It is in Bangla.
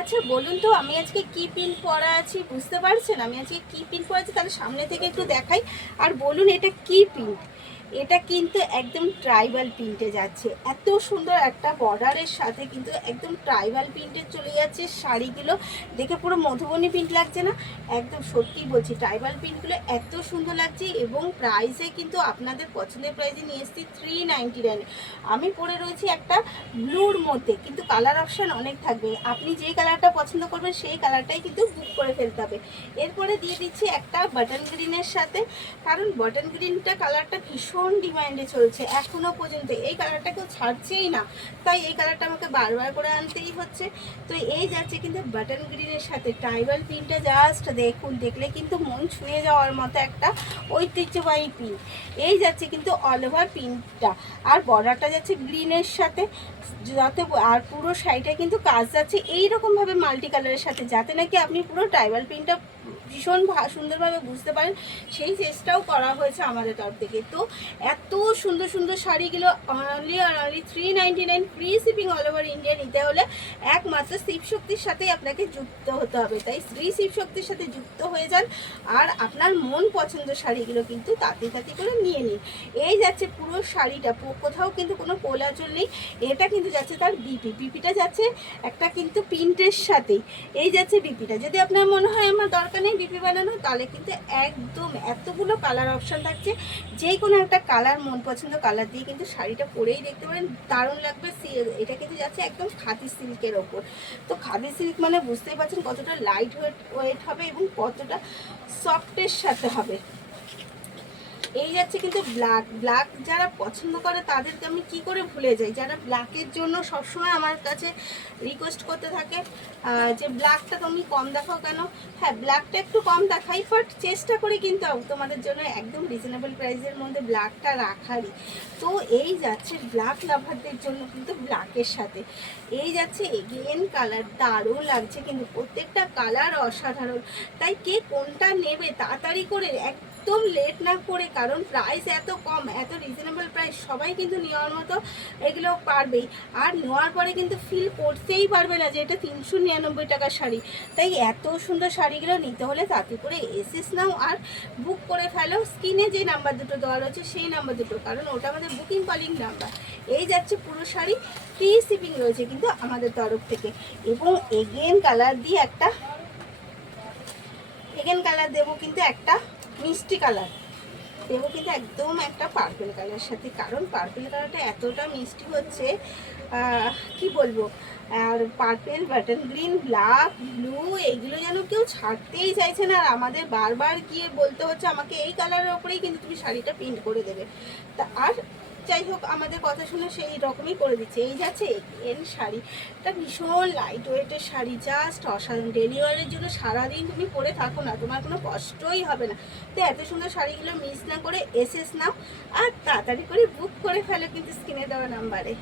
আচ্ছা বলুন তো, আমি আজকে কি প্রিন্ট পরা আছি বুঝতে পারছেন? আমি আজকে কি প্রিন্ট পরা আছি তাহলে সামনে থেকে একটু দেখাই। আর বলুন এটা কি প্রিন্ট। এটা কিন্তু একদম ট্রাইবাল প্রিন্টে যাচ্ছে, এত সুন্দর একটা বর্ডারের সাথে কিন্তু একদম ট্রাইবাল প্রিন্টে চলে যাচ্ছে শাড়িগুলো। দেখে পুরো মধুবনী প্রিন্ট লাগছে না? একদম সত্যি বলছি, ট্রাইবাল প্রিন্টগুলো এত সুন্দর লাগছে। এবং প্রাইসে কিন্তু আপনাদের পছন্দের প্রাইসে নিয়ে এসেছি 399। আমি পরে রয়েছি একটা ব্লুর মধ্যে, কিন্তু কালার অপশান অনেক থাকবে। আপনি যেই কালারটা পছন্দ করবেন সেই কালারটাই কিন্তু বুক করে ফেলতে হবে। এরপরে দিয়ে দিচ্ছি একটা বাটন গ্রিনের সাথে, কারণ বাটন গ্রিনটা কালারটা ভীষণ ডিমান্ডে চলছে এখনও পর্যন্ত। এই কালারটা কেউ ছাড়ছেই না, তাই এই কালারটা আমাকে বারবার করে আনতেই হচ্ছে। তো এই যাচ্ছে কিন্তু বাটন গ্রিনের সাথে ট্রাইবাল প্রিন্টটা, জাস্ট দেখুন, দেখলে কিন্তু মন ছুঁয়ে যাওয়ার মতো একটা ঐতিহ্যবাহী প্রিন্ট। এই যাচ্ছে কিন্তু অল ওভার প্রিন্টটা, আর বর্ডারটা যাচ্ছে গ্রিনের সাথে, যাতে আর পুরো শাড়িটা কিন্তু কাজ যাচ্ছে এইরকমভাবে মাল্টি কালারের সাথে, যাতে নাকি আপনি পুরো ট্রাইবাল প্রিন্টটা ভীষণ সুন্দরভাবে বুঝতে পারেন, সেই চেষ্টাও করা হয়েছে আমাদের তরফ থেকে। তো এত সুন্দর সুন্দর শাড়িগুলো অনলি আর only 399, free shipping all over India. নিতে হলে একমাত্র শিবশক্তির সাথেই আপনাকে যুক্ত হতে হবে, তাই শ্রী শিবশক্তির সাথে যুক্ত হয়ে যান আর আপনার মন পছন্দের শাড়িগুলো কিন্তু তাতে তাতে করে নিয়ে নিন। এই যাচ্ছে পুরো শাড়িটা, কোথাও কিন্তু কোনো কোলাচল নেই। এটা কিন্তু যাচ্ছে তার বিপিটা যাচ্ছে একটা কিন্তু প্রিন্টের সাথেই। এই যাচ্ছে বিপিটা, যদি আপনার মনে হয় আমার দরকার নেই বিপি বানানো, তাহলে কিন্তু একদম এতগুলো কালার অপশান থাকছে, যে কোনো একটা কালার, মন পছন্দ কালার দিয়ে কিন্তু শাড়িটা পরেই দেখতে পারেন, দারুণ লাগবে। এটা কিন্তু যাচ্ছে একদম খাদি সিল্কের ওপর। তো খাদি সিল্ক মানে বুঝতেই পারছেন কতটা লাইট ওয়েট হবে এবং কতটা সফটের সাথে হবে। এই যাচ্ছে কিন্তু ব্ল্যাক যারা পছন্দ করে তাদেরকে আমি কি করে ভুলে যাই, যারা ব্ল্যাকের জন্য সবসময় আমার কাছে রিকোয়েস্ট করতে থাকে যে ব্ল্যাকটা তুমি কম দেখাও কেন। হ্যাঁ, ব্ল্যাকটা একটু কম দেখাই, বাট চেষ্টা করি কিন্তু তোমাদের জন্য একদম রিজনেবল প্রাইসের মধ্যে ব্ল্যাকটা রাখারই। তো এই যাচ্ছে ব্ল্যাক লাভারদের জন্য কিন্তু ব্ল্যাকের সাথে এই যাচ্ছে এগেন কালার, দারুণ লাগছে কিন্তু প্রত্যেকটা কালার অসাধারণ। তাই কে কোনটা নেবে তাড়াতাড়ি করে, একদম লেট না করে, কারণ প্রাইস এত কম, এত রিজনেবল প্রাইস, সবাই কিন্তু নেওয়ার মতো এগুলো পারবেই। আর নেওয়ার পরে কিন্তু ফিল করতেই পারবে না যে এটা 399 টাকার শাড়ি। তাই এত সুন্দর শাড়িগুলো নিতে হলে তাতে করে এসএস নাও আর বুক করে ফেলো। স্ক্রিনে যে নাম্বার দুটো দেওয়া রয়েছে সেই নাম্বার দুটো, কারণ ওটা আমাদের বুকিং কলিং নাম্বার। এই যাচ্ছে পুরো শাড়ি, ফ্রি শিপিং রয়েছে কিন্তু আমাদের তরফ থেকে। এবং এগেন কালার দিয়ে একটা দেবো কিন্তু একটা মিষ্টি কালার দেবো, কিন্তু একদম একটা পার্পেল কালার সাথে, কারণ পার্পেল কালারটা এতটা মিষ্টি হচ্ছে কি বলবো। আর purple, button green, black, blue, এইগুলো যেন কেউ ছাড়তেই চাইছে না, আর আমাদের বারবার গিয়ে বলতে হচ্ছে আমাকে এই কালারের ওপরেই কিন্তু তুমি শাড়িটা প্রিন্ট করে দেবে। তা আর যাই হোক, আমাদের কথা শুনে সেই রকমই করে দিচ্ছে। এই যাচ্ছে এন শাড়িটা, ভীষণ লাইট ওয়েটের শাড়ি, জাস্ট অসাধারণ। ডেলি ওয়ারের জন্য সারাদিন তুমি পরে থাকো না, তোমার কোনো কষ্টই হবে না। তো এত সুন্দর শাড়িগুলো মিস না করে এসএস নাও আর তাড়াতাড়ি করে বুক করে ফেলো কিন্তু স্ক্রিনে দেওয়া নাম্বারে।